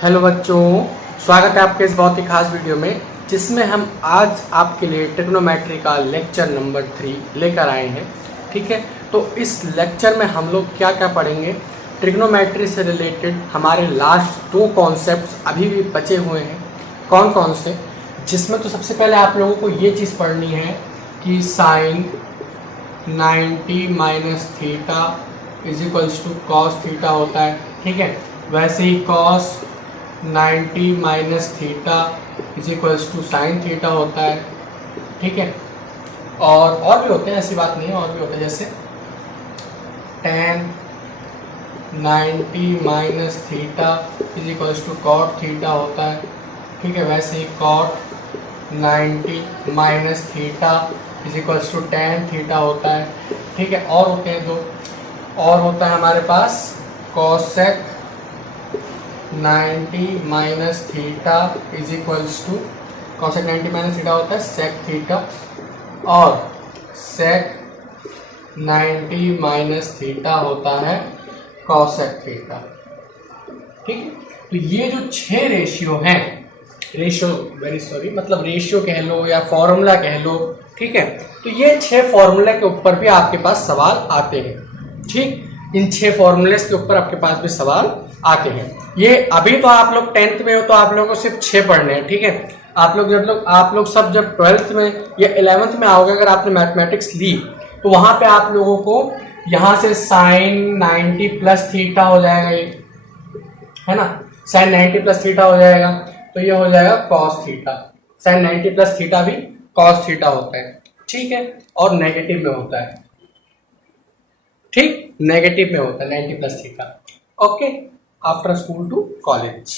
Hello बच्चों, स्वागत है आपके इस बहुत ही खास वीडियो में जिसमें हम आज आपके लिए ट्रिग्नोमेट्री का लेक्चर नंबर 3 लेकर आए हैं। ठीक है, तो इस लेक्चर में हम लोग क्या क्या पढ़ेंगे। ट्रिग्नोमेट्री से रिलेटेड हमारे लास्ट 2 कॉन्सेप्ट्स अभी भी बचे हुए हैं। कौन कौन से? जिसमें तो सबसे पहले आप लोगों को ये चीज़ पढ़नी है कि sine 90 minus theta is equals to cos theta होता है। ठीक है, वैसे ही cos 90 minus theta is equals to sine theta होता है। ठीक है, और भी होते हैं, ऐसी बात नहीं है, और भी होते हैं, जैसे tan 90 minus theta is equals to cot theta होता है। ठीक है, वैसे ही cot 90 minus theta is equals to tan theta होता है। ठीक है, और होते हैं 2 और होता है हमारे पास cosec 90 minus theta is equals to cosec 90 minus theta होता है sec थीटा, और sec 90 माइनस थीटा होता है cosec थीटा। ठीक है, तो ये जो 6 रेशियो हैं, मतलब रेशियो कह लो या फॉर्मूला कह लो। ठीक है, तो ये 6 फॉर्मूला के ऊपर भी आपके पास सवाल आते हैं। ठीक, इन 6 फॉर्मूलेस के ऊपर आपके पास भी सवाल आते हैं। ये अभी तो आप लोग 10th में हो तो आप लोगों को सिर्फ 6 पढ़ने हैं। ठीक है, आप लोग सब जब 12th में या 11th में आओगे, अगर आपने मैथमेटिक्स ली तो वहां पे आप लोगों को यहां से साइन 90 प्लस थीटा हो जाएगा, ये है ना, साइन 90 प्लस थीटा हो जाएगा, तो ये हो जाएगा cos theta. Sine 90 plus theta भी कॉस थीटा होता है। ठीक है, और नेगेटिव में होता है। ठीक, नेगेटिव में होता है 90 plus theta. Okay, after school to college.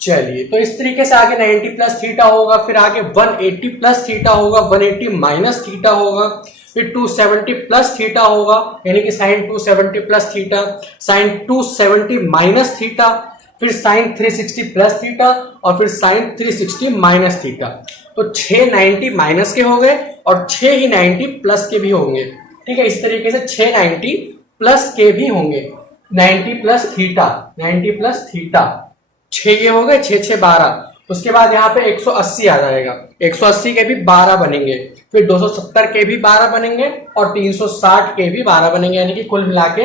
चलिए, तो इस तरीके से आगे 90 प्लस थीटा होगा, फिर आगे 180 प्लस थीटा होगा, 180 माइनस थीटा होगा, फिर 270 प्लस थीटा होगा, यानी कि sine 270 plus theta, sine 270 minus theta, फिर साइन 360 प्लस थीटा, और फिर साइन 360 माइनस थीटा। तो 6 90 माइनस के हो गए और 6 ही 90 प्लस के भी होंगे। ठीक है, इस तरीके से 6 90 प्लस के भी होंगे। 90 प्लस थीटा, 90 प्लस थीटा 6 ये हो गए, 6 6 12। उसके बाद यहाँ पे 180 आ जाएगा, 180 के भी 12 बनेंगे, फिर 270 के भी 12 बनेंगे, और 360 के भी 12 बनेंगे, यानी कि कुल मिला के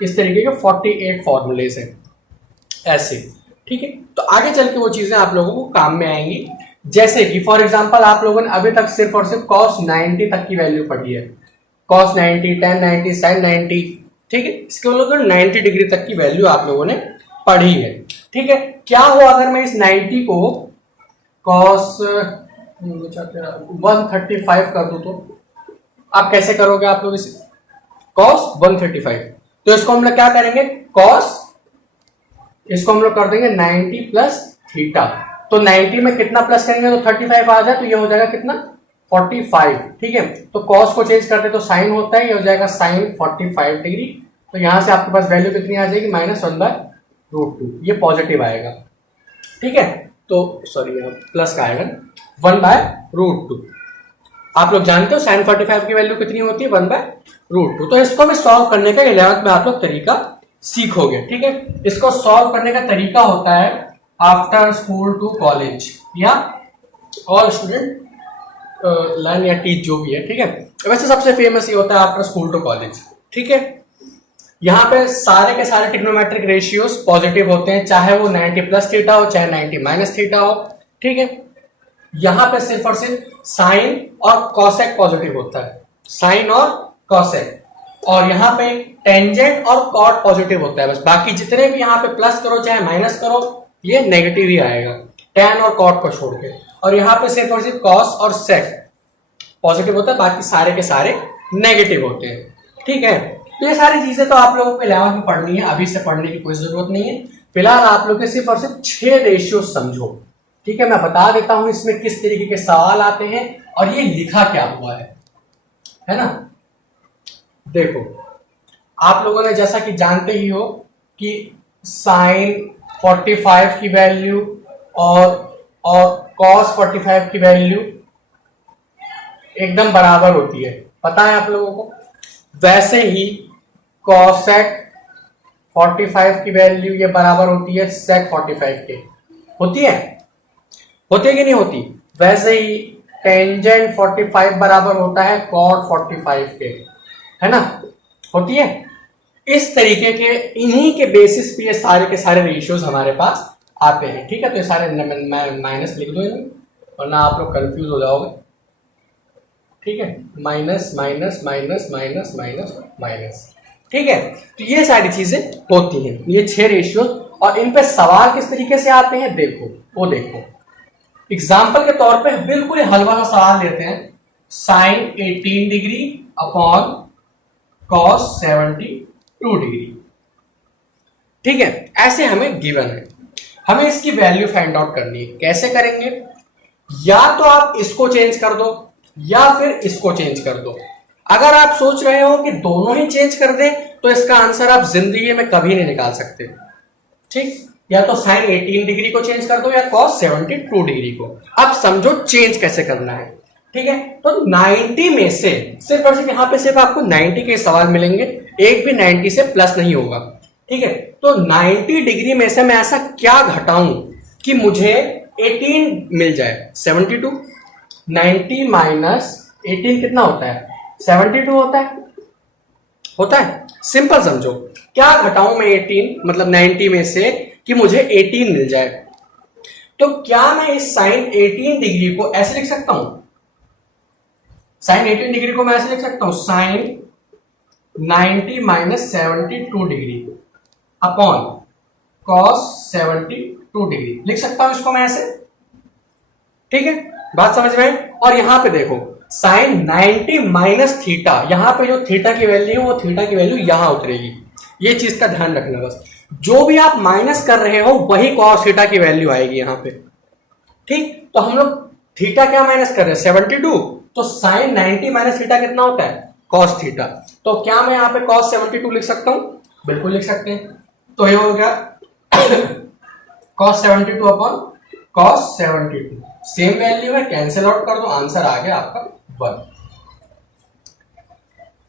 इस तरीके के 48 फॉर्मूलेज हैं ऐसे। ठीक है, तो आगे चल के वो चीजें आप लोगों को काम में आएंगी। जैसे कि फॉर एग्जाम्पल आप लोगों ने अभी तक सिर्फ और सिर्फ cos 90 तक की वैल्यू पढ़ी है, cos 90, tan 90, sin 90। ठीक है, इसके लोगों 90 डिग्री तक की वैल्यू आप लोगों ने पढ़ी है। ठीक है, क्या हो अगर मैं इस 90 को cos 135 कर दूं, तो आप कैसे करोगे? आप लोग इसे cos 135, तो इसको हम लोग क्या करेंगे, इसको हम लोग कर देंगे 90 प्लस थीटा। तो 90 में कितना प्लस करेंगे तो 35 आ जाए, तो ये हो जाएगा कितना, 45। ठीक है, तो cos को चेंज करते तो साइन होता है, ये हो जाएगा साइन 45 डिग्री। तो यहां से आपके पास वैल्यू कितनी आ जाएगी, -1/√2, ये पॉजिटिव आएगा। ठीक है, तो सॉरी यहाँ प्लस का आएगा 1/√2। आप लोग जानते हो साइन 45 की वैल्यू कितनी होती है, 1/√2। तो इसको भी सॉल्व करने का 11th में आप लोग तरीका सीखोगे। ठीक है, इसको सॉल्व करने का तरीका होता है आफ्टर स्कूल टू कॉलेज, या ऑल स्टूडेंट लर्न या टीच, जो भी है। ठीक है, वैसे सबसे फेमस ये होता है आफ्टर स्कूल टू कॉलेज। ठीक है, यहाँ पे सारे के सारे ट्रिग्नोमेट्रिक रेशियोज पॉजिटिव होते हैं, चाहे वो 90 प्लस थीटा हो, चाहे 90 माइनस थीटा हो। ठीक है, यहाँ पे सिर्फ और सिर्फ साइन और कॉसेक पॉजिटिव होता है, साइन और कॉसेक, और यहाँ पे टेंजेंट और कॉट पॉजिटिव होता है बस। बाकी जितने भी यहाँ पे प्लस करो चाहे माइनस करो, ये नेगेटिव ही आएगा, टैन और कॉट को छोड़ के। और यहाँ पे सिर्फ और सिर्फ कॉस और सेक पॉजिटिव होता है, बाकी सारे के सारे नेगेटिव होते हैं। ठीक है, तो ये सारी चीजें तो आप लोगों को 11th में पढ़नी है, अभी से पढ़ने की कोई जरूरत नहीं है। फिलहाल आप लोग के सिर्फ और सिर्फ 6 रेशियो समझो। ठीक है, मैं बता देता हूं इसमें किस तरीके के सवाल आते हैं और ये लिखा क्या हुआ है ना। देखो, आप लोगों ने जैसा कि जानते ही हो कि साइन 45 की वैल्यू और cos 45 की वैल्यू एकदम बराबर होती है, पता है आप लोगों को। वैसे ही cosec 45 की वैल्यू ये बराबर होती है sec 45 के, होती है कि नहीं होती? वैसे ही टेंजेंट 45 बराबर होता है cot 45 के, है ना, होती है। इस तरीके के इन्हीं के बेसिस पे ये सारे के सारे रेशियोज हमारे पास आते हैं, ठीक है। तो ये सारे माइनस लिख दो इन्हें, वरना आप लोग कंफ्यूज हो जाओगे, ठीक है। Minus minus minus minus minus minus, ठीक है। तो ये सारी चीजें होती हैं, ये 6 रेशियोज। और इन पे सवाल किस तरीके से आते हैं देखो, वो देखो। एग्जाम्पल के तौर पे बिल्कुल हलवा का सवाल लेते हैं, sine 18 degree upon cos 72 degree, ठीक है। ऐसे हमें गिवन है, हमें इसकी वैल्यू फाइंड आउट करनी है। कैसे करेंगे? या तो आप इसको चेंज कर दो या फिर इसको चेंज कर दो। अगर आप सोच रहे हो कि दोनों ही चेंज कर दें तो इसका आंसर आप जिंदगी में कभी नहीं निकाल सकते, ठीक। या तो साइन 18 डिग्री को चेंज कर दो या कॉस 72 डिग्री को। अब समझो चेंज कैसे करना है, ठीक है। तो 90 में से सिर्फ और सिर्फ यहां पे सिर्फ आपको 90 के सवाल मिलेंगे, एक भी 90 से प्लस नहीं होगा, ठीक है। तो 90 डिग्री में से मैं ऐसा क्या घटाऊं कि मुझे 18 मिल जाए? 72। 90 माइनस 18 कितना होता है? 72 होता है। सिंपल समझो, क्या घटाऊं मैं 18 मतलब 90 में से कि मुझे 18 मिल जाए? तो क्या मैं इस साइन 18 डिग्री को ऐसे लिख सकता हूं? साइन 18 डिग्री को मैं ऐसे लिख सकता हूं, sine 90 minus 72 degree upon cos 72 degree लिख सकता हूं इसको मैं ऐसे, ठीक है। बात समझ में आई? और यहां पे देखो, साइन 90 माइनस थीटा, यहां पे जो थीटा की वैल्यू है वो थीटा की वैल्यू यहां उतरेगी, ये चीज का ध्यान रखना बस। जो भी आप माइनस कर रहे हो वही कॉस थीटा की वैल्यू आएगी यहां पे, ठीक। तो हम लोग थीटा क्या माइनस कर रहे हैं? 72। तो साइन 90 माइनस थीटा कितना होता है? Cos theta. तो क्या मैं यहां पे कॉस 72 लिख सकता हूं? बिल्कुल लिख सकते हैं। तो ये हो गया cos 72 upon cos 72, same value है, कैंसिल आउट कर दो, आंसर आ गया आपका 1।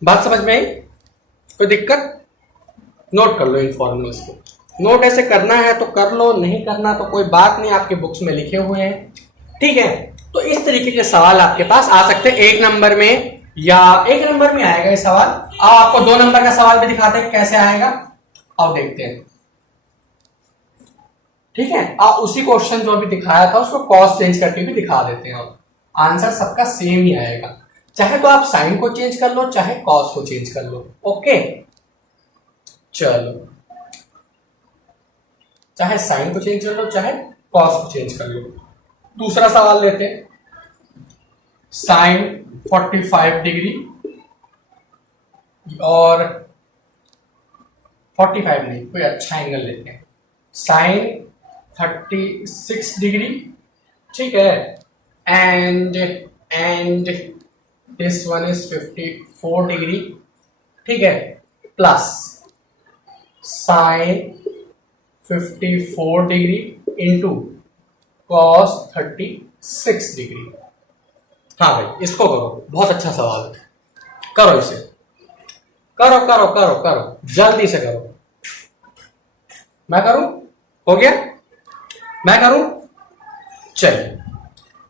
बात समझ में आई? कोई दिक्कत? नोट कर लो इन फॉर्मूलास को। नोट ऐसे करना है तो कर लो, नहीं करना तो कोई बात नहीं, आपके बुक्स में लिखे हुए हैं, ठीक है। तो इस तरीके के सवाल आपके पास आ सकते हैं 1 नंबर में, या 1 नंबर में आएगा ये सवाल। अब आपको 2 नंबर का सवाल भी दिखाते हैं कैसे आएगा, अब देखते हैं, ठीक है। आप उसी क्वेश्चन जो अभी दिखाया था उसको कॉस चेंज करके भी दिखा देते हैं, आंसर सबका सेम ही आएगा। चाहे तो आप साइन को चेंज कर लो, चाहे कॉस को चेंज कर लो, ओके। चलो, चाहे साइन को चेंज कर लो, चाहे कॉस को चेंज कर लो। दूसरा सवाल लेते हैं, साइन 45 डिग्री और 45 नहीं, कोई अच्छा एंगल लेते हैं, साइन 36 डिग्री, ठीक है। And this one is 54 degree, ठीक है, plus sign 54 degree into cos 36 degree. हाँ भाई, इसको करो, बहुत अच्छा सवाल है, करो इसे, करो करो करो करो, जल्दी से करो। मैं करूं? हो गया? मैं करूं? चलिए,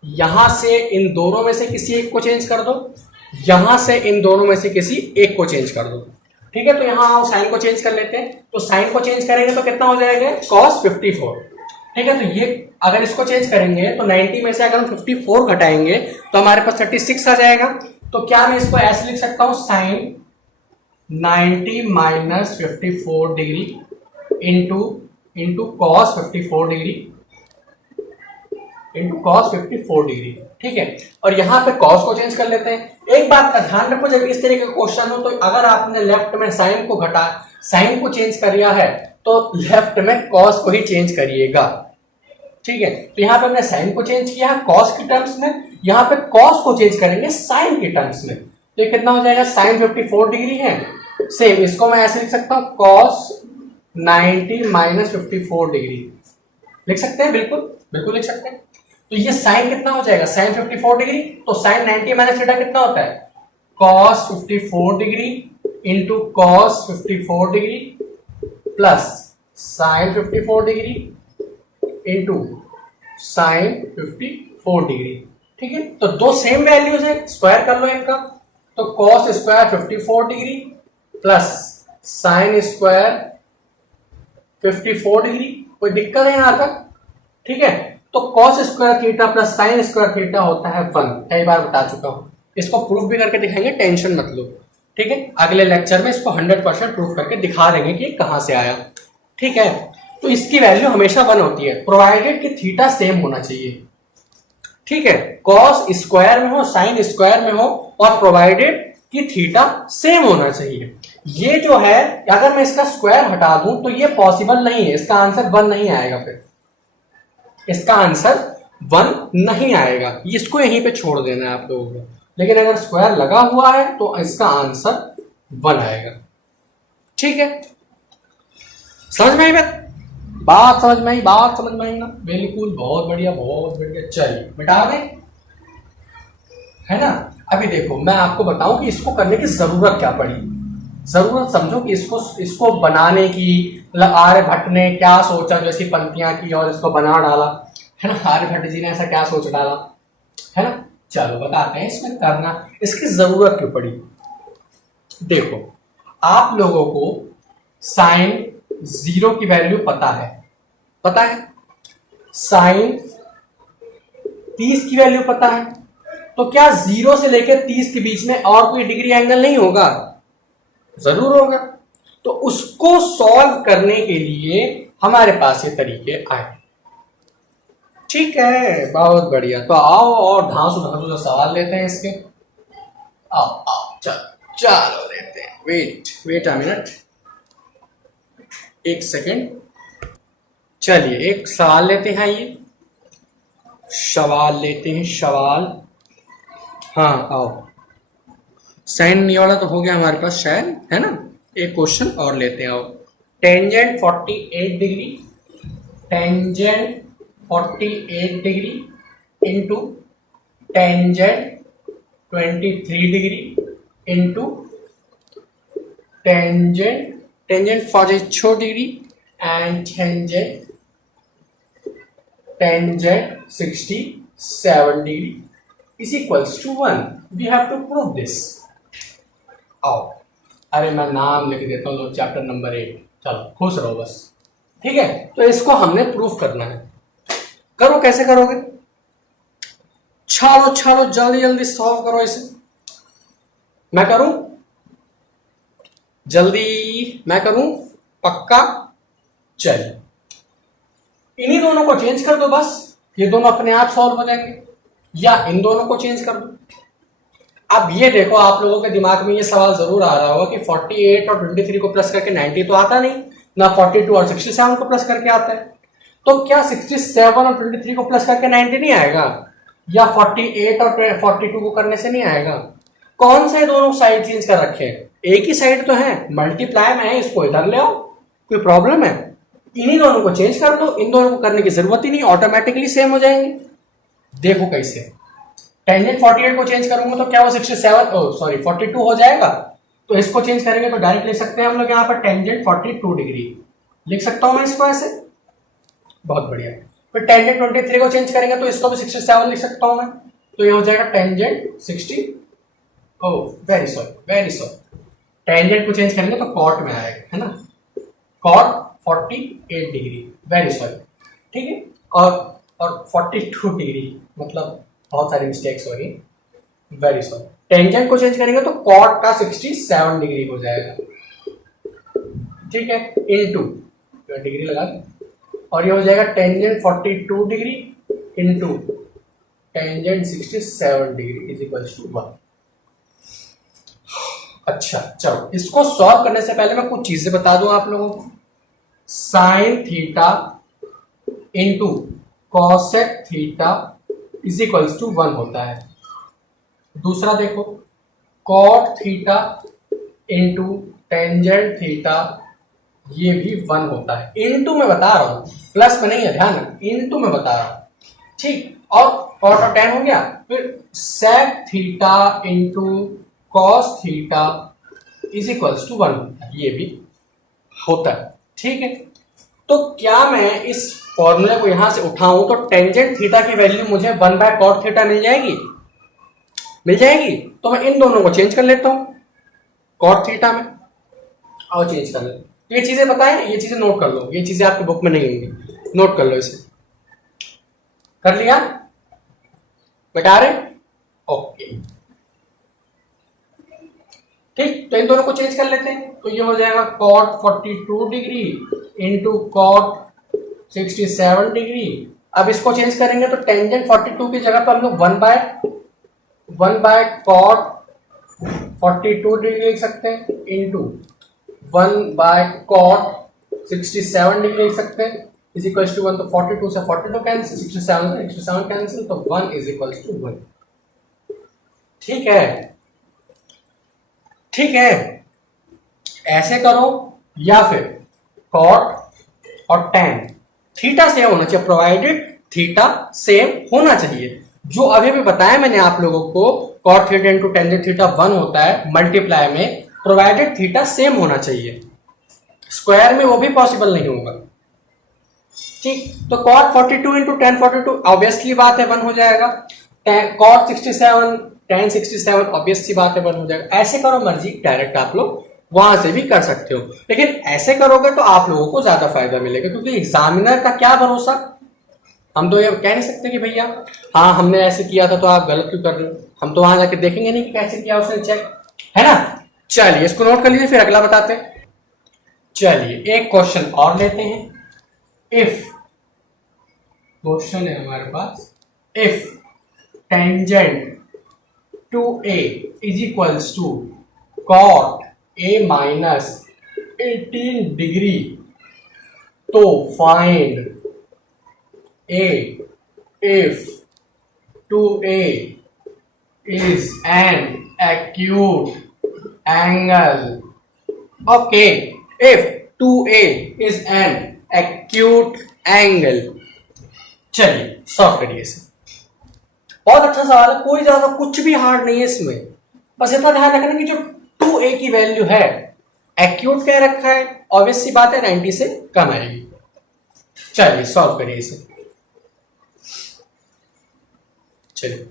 यहां से इन दोनों में से किसी एक को चेंज कर दो, यहां से इन दोनों में से किसी एक को चेंज कर दो, ठीक है। तो यहां हम साइन को चेंज कर लेते हैं, तो साइन को चेंज करेंगे तो कितना हो जाएगा? cos 54, ठीक है। तो ये अगर इसको चेंज करेंगे तो 90 में से अगर हम 54 घटाएंगे तो हमारे पास 36 आ जाएगा। तो क्या मैं इसको ऐसे लिख सकता हूं, sine 90 minus 54 degree into cos 54 degree into cos 54 degree, ठीक है। और यहां पे कॉस को चेंज कर लेते हैं। एक बात का ध्यान रखो, जब इस तरह का क्वेश्चन हो तो अगर आपने लेफ्ट में साइन को चेंज कर लिया है तो लेफ्ट में कॉस को ही चेंज करिएगा, ठीक है। तो यहां पे हमने साइन को चेंज किया है कॉस की टर्म्स में, यहां पे कॉस को चेंज करेंगे साइन की टर्म्स में। तो ये कितना हो जाएगा? साइन 54 डिग्री है, सेम इसको मैं ऐसे लिख सकता हूं, कॉस 90 माइनस 54 डिग्री लिख सकते हैं, बिल्कुल लिख सकते हैं। तो ये साइन कितना हो जाएगा? साइन 54 डिग्री, तो साइन 90 माइनस थीटा कितना होता है? Cos 54 degree into cos 54 degree plus sign 54 degree into sine 54 degree. ठीक है, तो दो सेम वैल्यूज है, स्क्वायर कर लो इनका। तो cos square 54 degree plus sine square 54 degree. कोई दिक्कत है यहां तक? ठीक है, तो cos square theta plus sine square theta होता है 1। कई बार बता चुका हूं, इसको प्रूफ भी करके दिखाएंगे, टेंशन मत लो। ठीक है, अगले लेक्चर में इसको 100% प्रूफ करके दिखा देंगे कि कहां से आया। ठीक है, तो इसकी वैल्यू हमेशा 1 होती है, प्रोवाइडेड कि थीटा सेम होना चाहिए। ठीक है, कॉस स्क्वायर में हो, साइन स्क्वायर में हो, और प्रोवाइडेड कि थीटा सेम होना चाहिए। ये जो है, अगर मैं इसका स्क्वायर हटा दूं तो ये पॉसिबल नहीं है, इसका आंसर 1 नहीं आएगा। फिर इसका आंसर 1 नहीं आएगा, इसको यहीं पे छोड़ देना है आप लोगों को। लेकिन अगर स्क्वायर लगा हुआ है तो इसका आंसर 1 आएगा। ठीक है, समझ में आई बात समझ में आई, बात समझ में आई ना? बिल्कुल, बहुत बढ़िया बहुत बढ़िया। चलिए मिटा दें, है ना? अभी देखो मैं आपको बताऊं कि इसको करने की जरूरत क्या पड़ी। जरूरत समझो कि इसको बनाने की, मतलब आर्यभट्ट ने क्या सोचा, जैसी पंक्तियां की और इसको बना डाला, है ना? आर्यभट्ट जी ने ऐसा क्या सोच डाला, है ना? चलो बताते हैं इसमें करना, इसकी जरूरत क्यों पड़ी। देखो, आप लोगों को साइन 0 की वैल्यू पता है, पता है? साइन 30 की वैल्यू पता है, तो क्या 0 से लेकर 30 के बीच में और कोई डिग्री एंगल नहीं होगा? जरूर होगा। तो उसको सॉल्व करने के लिए हमारे पास ये तरीके आए। ठीक है, बहुत बढ़िया। तो आओ और धांसू धांसू से सवाल लेते हैं इसके। आओ आओ, चलो चलो लेते हैं। वेट अ मिनट, एक सेकेंड। चलिए एक सवाल लेते हैं, ये सवाल लेते हैं, सवाल। हाँ आओ, साइन ये वाला तो हो गया हमारे पास शायद, है ना? एक क्वेश्चन और लेते हैं, आओ। Tangent 48 degree, tangent 48 degree into tangent 23 degree into tangent 42 degree and tangent 67 degree is equals to 1. We have to prove this. आओ, अरे मैं नाम लिख देता हूँ, चैप्टर नंबर 8। चलो खुश रहो बस। ठीक है, तो इसको हमने प्रूफ करना है। करो, कैसे करोगे? छालो छालो, जल्दी जल्दी सॉल्व करो इसे। मैं करूं? जल्दी मैं करूं? पक्का? चलिए, इन्हीं दोनों को चेंज कर दो बस, ये दोनों अपने आप सॉल्व हो जाएंगे, या इन दोनों को चेंज कर दो। अब ये देखो, आप लोगों के दिमाग में ये सवाल जरूर आ रहा होगा कि 48 और 23 को प्लस करके 90 तो आता नहीं ना, 42 और 67 को प्लस करके आता है। तो क्या 67 और 23 को प्लस करके 90 नहीं आएगा, या 48 और 42 को करने से नहीं आएगा? कौन से दोनों साइड चेंज कर रखे हैं? एक ही साइड तो है, मल्टीप्लाई में है, इसको इधर ले आओ, कोई प्रॉब्लम है? इन्हीं दोनों को चेंज कर दो, इन दोनों को करने की जरूरत ही नहीं, ऑटोमेटिकली सेम हो जाएंगे। देखो कैसे, टेंजेंट 48 को चेंज करूंगा तो क्या वो 42 हो जाएगा। तो इसको चेंज करेंगे तो डायरेक्ट ले सकते हैं हम लोग, यहाँ पर टेंजेंट 42 डिग्री लिख सकता हूं मैं इसको ऐसे। बहुत बढ़िया। फिर टेंजेंट 23 को चेंज करेंगे तो इसको भी 67 लिख सकता हूं मैं, तो ये हो जाएगा tangent 60। Oh very sorry, tangent को चेंज करेंगे तो कॉट में आएगा, है ना? Cot 48 degree, very sorry. ठीक है, और 42 डिग्री, मतलब बहुत सारी मिस्टेक्स हो गई, वेरी सॉरी। टेंजेंट को चेंज करेंगे तो कॉट का 67 डिग्री हो जाएगा। ठीक है, इनटू डिग्री लगा, और ये हो जाएगा tangent 42 degree into tangent 67 degree is equal to 1। अच्छा चलो, इसको सॉल्व करने से पहले मैं कुछ चीजें बता दूं आप लोगों को। Sine theta into cosec theta is equals to 1 होता है। दूसरा देखो, cot theta into tangent theta, ये भी 1 होता है। इनटू में बता रहा हूं, प्लस में नहीं है, ध्यान रखो, इनटू में बता रहा हूं। ठीक, और कॉट और टेन हो गया। फिर sec theta into cos theta is equals to 1 होता है, ये भी होता है। ठीक है, तो क्या मैं इस फॉर्मूले को यहां से उठाऊं तो टेंजेंट थीटा की वैल्यू मुझे 1/cot थीटा मिल जाएगी, मिल जाएगी। तो मैं इन दोनों को चेंज कर लेता हूं कॉट थीटा में और चेंज कर लेता हूं। ये चीजें बताएं, ये चीजें नोट कर लो, ये चीजें आपकी बुक में नहीं होंगी, नोट कर लो इसे। कर लिया, बता रहे, ओके ठीक। तो इन दोनों को चेंज कर लेते हैं, तो ये हो जाएगा cot 42 degree into cot 67 degree. अब इसको चेंज करेंगे तो टेंजेंट 42 की जगह पर हम लोग 1/cot 42 डिग्री लिख सकते हैं इंटू 1/cot 67 डिग्री लिख सकते हैं इज इक्वल टू 1। तो 42 से 42 कैंसिल, 67 से 67 कैंसिल, तो 1 इज इक्वल टू 1। ठीक है, ठीक है, ऐसे करो या फिर cot और tan थीटा सेम होना चाहिए, प्रोवाइडेड थीटा सेम होना चाहिए। जो अभी भी बताया मैंने आप लोगों को, cot theta into tangent theta 1 होता है मल्टीप्लाई में, प्रोवाइडेड थीटा सेम होना चाहिए, स्क्वायर में वो भी पॉसिबल नहीं होगा। ठीक, तो cot 42 इंटू tan 42 ऑब्वियसली बात है 1 हो जाएगा, cot 67 tan 67 ऑब्वियस सी बात है 1 हो जाएगा। ऐसे करो मर्जी, डायरेक्ट आप लोग वहां से भी कर सकते हो, लेकिन ऐसे करोगे तो आप लोगों को ज्यादा फायदा मिलेगा, क्योंकि एग्जामिनर का क्या भरोसा, हम तो ये कह नहीं सकते कि भैया हाँ हमने ऐसे किया था तो आप गलत क्यों कर रहे हो। हम तो वहां जाके देखेंगे नहीं कि कैसे किया उसने चेक, है ना। चलिए इसको नोट कर लीजिए, फिर अगला बताते हैं। चलिए एक क्वेश्चन और लेते हैं। इफ क्वेश्चन है हमारे पास, if tangent two A is equals to cot a minus 18 degree, तो find a if 2a is an acute angle। Okay, if 2a is an acute angle। चलिए सॉल्व करिए इसे। बहुत अच्छा सवाल है, कोई ज्यादा कुछ भी हार्ड नहीं है इसमें, बस इतना ध्यान रखना कि जो 2a की वैल्यू है एक्यूट कह रखा है, ऑब्वियस सी बात है 90 से कम आएगी। चलिए सॉल्व करिए इसे। चलिए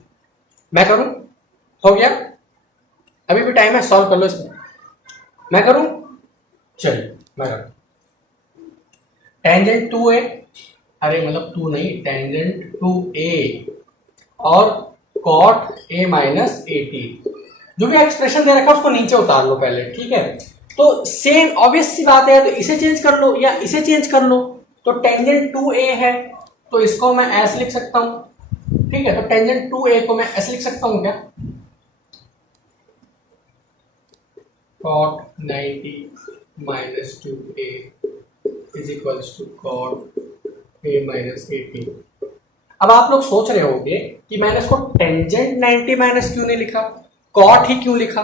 मैं करूं, हो गया, अभी भी टाइम है, सॉल्व कर लो इसमें। मैं करूं, चलिए मैं करूं। टेंजेंट 2a, अरे मतलब 2 नहीं, टेंजेंट 2a और cot a माइनस 18, जो भी एक्सप्रेशन दे रखा है उसको नीचे उतार लो पहले, ठीक है। तो सेम ऑब्वियस सी बात है, तो इसे चेंज कर लो या इसे चेंज कर लो। तो टेंजेंट 2a है तो इसको मैं ऐसे लिख सकता हूं, ठीक है। तो टेंजेंट 2a को मैं ऐसे लिख सकता हूं क्या, cot 90 minus 2a is equals to cot a minus 18। अब आप लोग सोच रहे होंगे कि मैंने इसको टेंजेंट 90 माइनस क्यों नहीं लिखा, कॉट ही क्यों लिखा,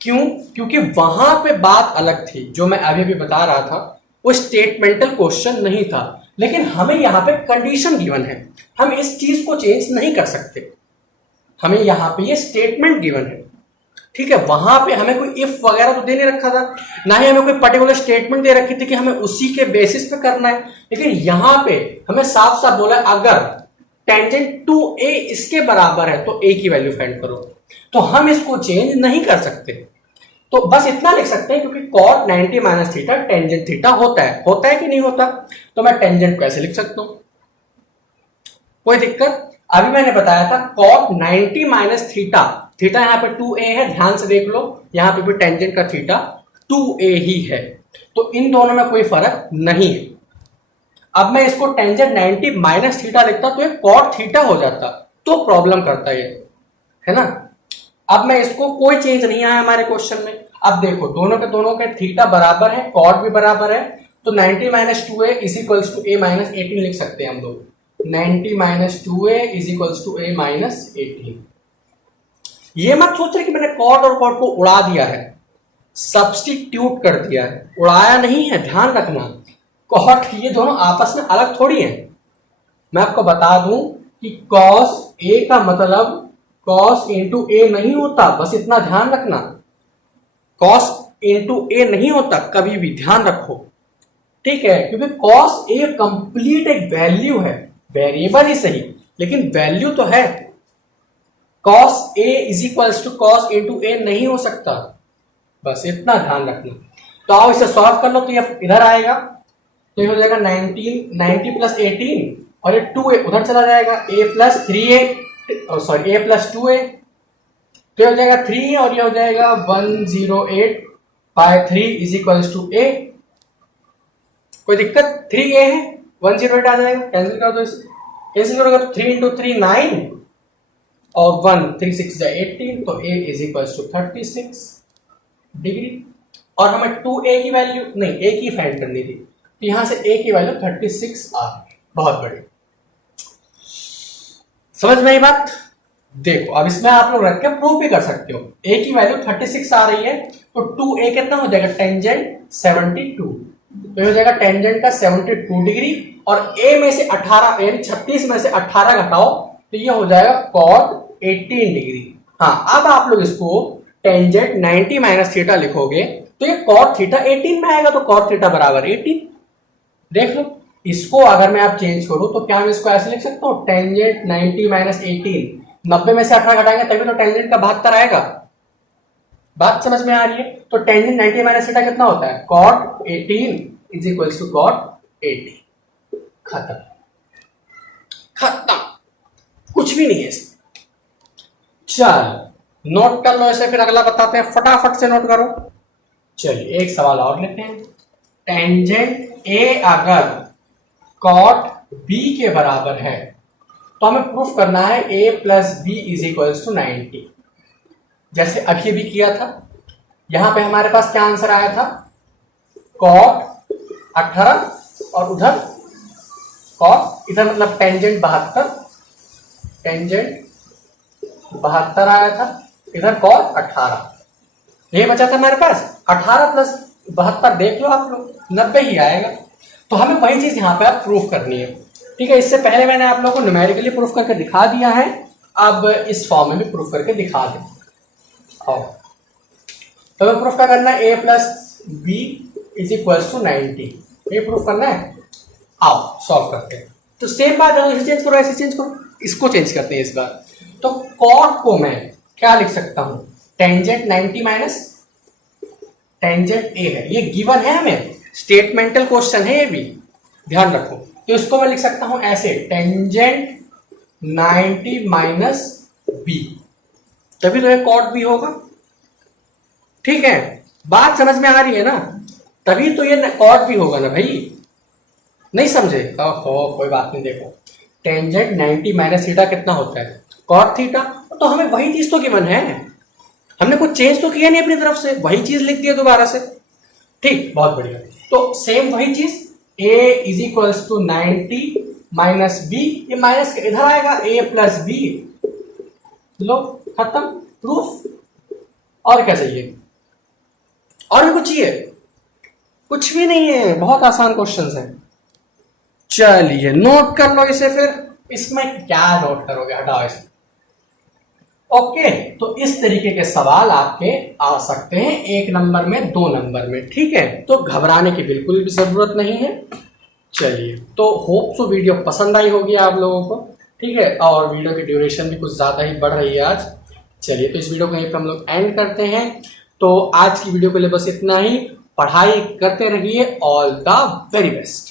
क्यों, क्योंकि वहां पे बात अलग थी। जो मैं अभी भी बता रहा था वो स्टेटमेंटल क्वेश्चन नहीं था, लेकिन हमें यहाँ पे कंडीशन गिवन है, हम इस चीज को चेंज नहीं कर सकते, हमें यहाँ पे ये स्टेटमेंट गिवन है, ठीक है। वहां पे हमें कोई इफ वगैरह तो दे नहीं रखा था, ना ही हमें कोई पर्टिकुलर स्टेटमेंट दे रखी थी कि हमें उसी के बेसिस पे करना है, लेकिन यहाँ पे हमें साफ साफ बोला अगर टेंजेंट 2a इसके बराबर है तो a की वैल्यू फाइंड करो, तो हम इसको चेंज नहीं कर सकते। तो बस इतना लिख सकते हैं, क्योंकि cot 90 minus theta tangent theta होता है कि नहीं होता, तो मैं टेंजेंट को ऐसे लिख सकता हूं, कोई दिक्कत। अभी मैंने बताया था cot 90 माइनस थीटा, थीटा यहाँ पे 2a है, ध्यान से देख लो, यहाँ पे भी टेंजेंट का थीटा 2a ही है, तो इन दोनों में कोई फर्क नहीं है। अब मैं इसको टेंजेंट 90 माइनस थीटा लिखता तो ये cot थीटा हो जाता, तो प्रॉब्लम करता है ना। अब मैं इसको कोई चेंज नहीं आया हमारे क्वेश्चन में। अब देखो दोनों के थीटा बराबर है, cot भी बराबर है, तो 90 minus 2a is equals to a minus 18 लिख सकते हैं हम लोग। 90 minus 2a is equals to a minus 18। ये मत सोच रहे कि मैंने cot और cot को उड़ा दिया है, सब्स्टिट्यूट कर दिया है, उड़ाया नहीं है, ध्यान रखना। cot ये दोनों आपस में अलग थोड़ी है। मैं आपको बता दूं कि cos a का मतलब cos इंटू ए नहीं होता, बस इतना ध्यान रखना, cos इंटू ए नहीं होता, कभी भी ध्यान रखो, ठीक है, क्योंकि कॉस ए कंप्लीट एक वैल्यू है, वेरिएबल ही सही लेकिन वैल्यू तो है। Cos A is equals to cos into A नहीं हो सकता, बस इतना ध्यान रखना। तो आओ इसे सॉल्व कर लो, तो ये इधर आएगा, तो ये हो जाएगा 90 प्लस 18 और ये 2a उधर चला जाएगा, a plus 3a sorry a plus 2a, तो ये हो जाएगा 3 और ये हो जाएगा 108 by 3 is equals to a। कोई दिक्कत? 3a है, 108 आ जाएगा, कैंसिल कर दो इसे, कैंसिल करोगे तो 3 इंटू 3 9 और 1 3 6 18, तो a is equals to 36 degree. और हमें 2a की वैल्यू नहीं, a की फाइंड करनी थी, तो यहां से a की वैल्यू 36 आ गई। बहुत बढ़िया, समझ में आई बात? देखो अब इसमें आप लोग रख के प्रूव भी कर सकते हो। a की वैल्यू 36 आ रही है तो 2a कितना हो जाएगा, टेंजेंट 72, तो हो जाएगा टेंजेंट का 72 डिग्री, और a में से 18 यानी 36 में से 18 घटाओ तो ये हो जाएगा cot 18 डिग्री। हाँ, अब आप लोग इसको टेंजेंट 90 माइनस थीटा लिखोगे तो ये cot थीटा 18 में आएगा, तो cot थीटा बराबर 18। देख लो, इसको अगर मैं आप चेंज करूं तो क्या मैं इसको ऐसे लिख सकता हूं, टेंजेंट 90 माइनस 18, 90 में से 18 घटाएंगे तभी तो टेंजेंट का 72 आएगा। बात समझ में आ रही है? तो टेंजेंट 90 माइनस थीटा कितना होता है, cot 18 is equals to cot 80। खत्म, खत्म, कुछ भी नहीं है इसमें। चल नोट कर लो इसे, फिर अगला बताते हैं, फटाफट से नोट करो। चलिए एक सवाल और लेते हैं। टेंजेंट ए अगर cot b के बराबर है तो हमें प्रूफ करना है a plus B is equals to 90, जैसे अभी भी किया था। यहां पे हमारे पास क्या आंसर आया था, cot 18 और उधर cot, इधर मतलब टेंजेंट 72, टेंजेंट 72 आया था, इधर cot 18, ये बचा था हमारे पास 18 प्लस 72, देख लो आप लोग 90 ही आएगा। तो हमें वही चीज यहाँ पे आप प्रूफ करनी है, ठीक है। इससे पहले मैंने आप लोगों को न्यूमेरिकली प्रूफ करके दिखा दिया है, अब इस फॉर्म में भी प्रूफ करके दिखा दें। आओ तो हमें प्रूफ क्या करना है, a plus B is equals to 90, ये प्रूफ करना है। आओ सॉल्व करते हैं। तो सेम बात है, इसे चेंज करो, ऐसे चेंज करो, इसको चेंज करते हैं इस बार। तो cot को मैं क्या लिख सकता हूं, टेंजेंट 90 माइनस टेंजेंट a है, ये गिवन है हमें, स्टेटमेंटल क्वेश्चन है ये भी, ध्यान रखो। तो इसको मैं लिख सकता हूं ऐसे, टेंजेंट 90 माइनस बी, तभी तो ये cot b होगा। ठीक है, बात समझ में आ रही है ना, तभी तो ये cot b होगा ना भाई, नहीं समझे? ओहो कोई बात नहीं। देखो टेंजेंट 90 माइनस थीटा कितना होता है, cot थीटा, तो हमें वही चीज तो गिवन है, हमने कुछ चेंज तो किया नहीं अपनी तरफ से, वही चीज लिख दिया दोबारा से। ठीक, बहुत बढ़िया। तो सेम वही चीज, a is equals to 90 minus B, ये माइनस इधर आएगा, a प्लस बी, लो खत्म, प्रूफ। और क्या चाहिए, और भी कुछ चाहिए? कुछ भी नहीं है, बहुत आसान क्वेश्चन है। चलिए नोट कर लो इसे, फिर इसमें क्या नोट करोगे, हटाओ इसे। ओके, तो इस तरीके के सवाल आपके आ सकते हैं 1 नंबर में, 2 नंबर में, ठीक है। तो घबराने की बिल्कुल भी जरूरत नहीं है। चलिए, तो होप सो वीडियो पसंद आई होगी आप लोगों को, ठीक है। और वीडियो की ड्यूरेशन भी कुछ ज्यादा ही बढ़ रही है आज। चलिए, तो इस वीडियो को यहीं पर हम लोग एंड करते हैं। तो आज की वीडियो के लिए बस इतना ही, पढ़ाई करते रहिए, ऑल द वेरी बेस्ट।